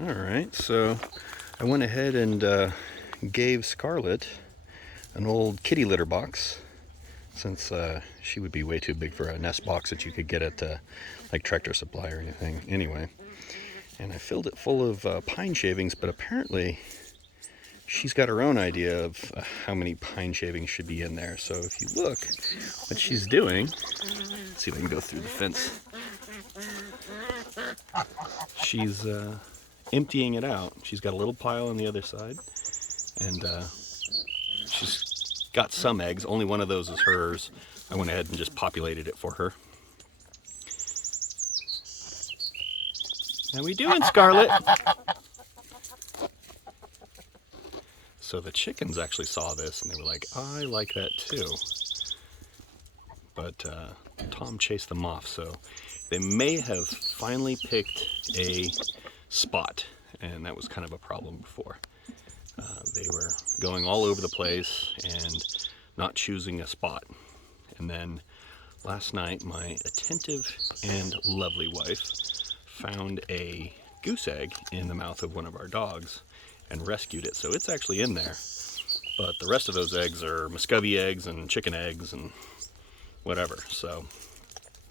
All right, so I went ahead and gave Scarlett an old kitty litter box, since she would be way too big for a nest box that you could get at like Tractor Supply or anything. Anyway, and I filled it full of pine shavings, but apparently she's got her own idea of how many pine shavings should be in there. So if you look, what she's doing, let's see if I can go through the fence. She's emptying it out. She's got a little pile on the other side, and she's got some eggs. Only one of those is hers. I went ahead and just populated it for her. How we doing, Scarlett? So the chickens actually saw this and they were like, I like that too. But Tom chased them off, so they may have finally picked a spot, and that was kind of a problem before. They were going all over the place and not choosing a spot. And then last night, my attentive and lovely wife found a goose egg in the mouth of one of our dogs and rescued it. So it's actually in there. But the rest of those eggs are Muscovy eggs and chicken eggs and whatever. So,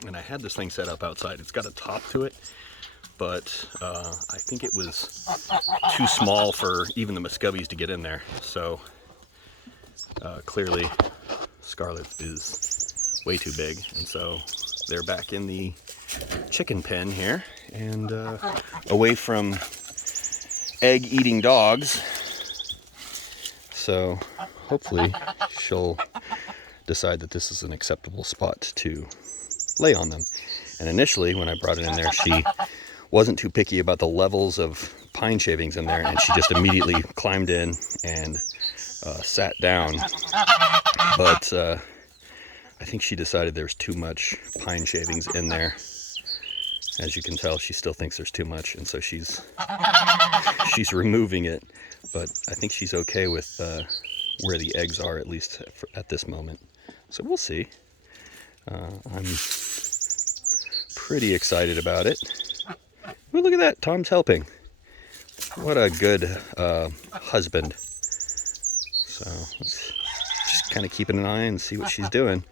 and I had this thing set up outside. It's got a top to it, but I think it was too small for even the Muscovies to get in there. So clearly Scarlett is way too big, and so they're back in the chicken pen here and away from egg-eating dogs. So hopefully she'll decide that this is an acceptable spot to lay on them. And initially, when I brought it in there, she wasn't too picky about the levels of pine shavings in there, and she just immediately climbed in and sat down. But I think she decided there's too much pine shavings in there. As you can tell, she still thinks there's too much, and so she's removing it. But I think she's okay with where the eggs are, at least at this moment. So we'll see. I'm pretty excited about it. Ooh, look at that, Tom's helping. What a good husband. So let's just kind of keep an eye and see what she's doing.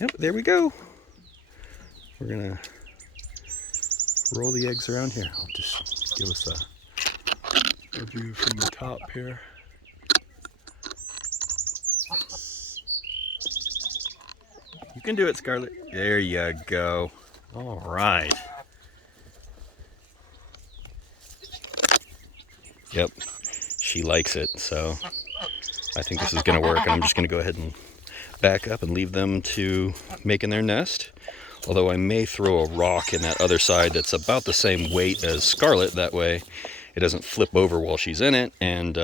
Yep, there we go. We're gonna roll the eggs around here. I'll just give us a view from the top here. You can do it, Scarlett. There you go. All right. Yep, she likes it, so I think this is going to work. And I'm just going to go ahead and back up and leave them to making their nest. Although I may throw a rock in that other side that's about the same weight as Scarlett. That way it doesn't flip over while she's in it and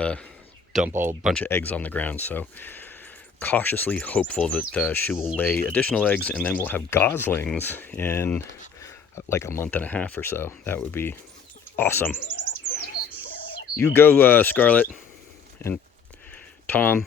dump a bunch of eggs on the ground. So cautiously hopeful that she will lay additional eggs, and then we'll have goslings in like a month and a half or so. That would be awesome. You go, Scarlett and Tom.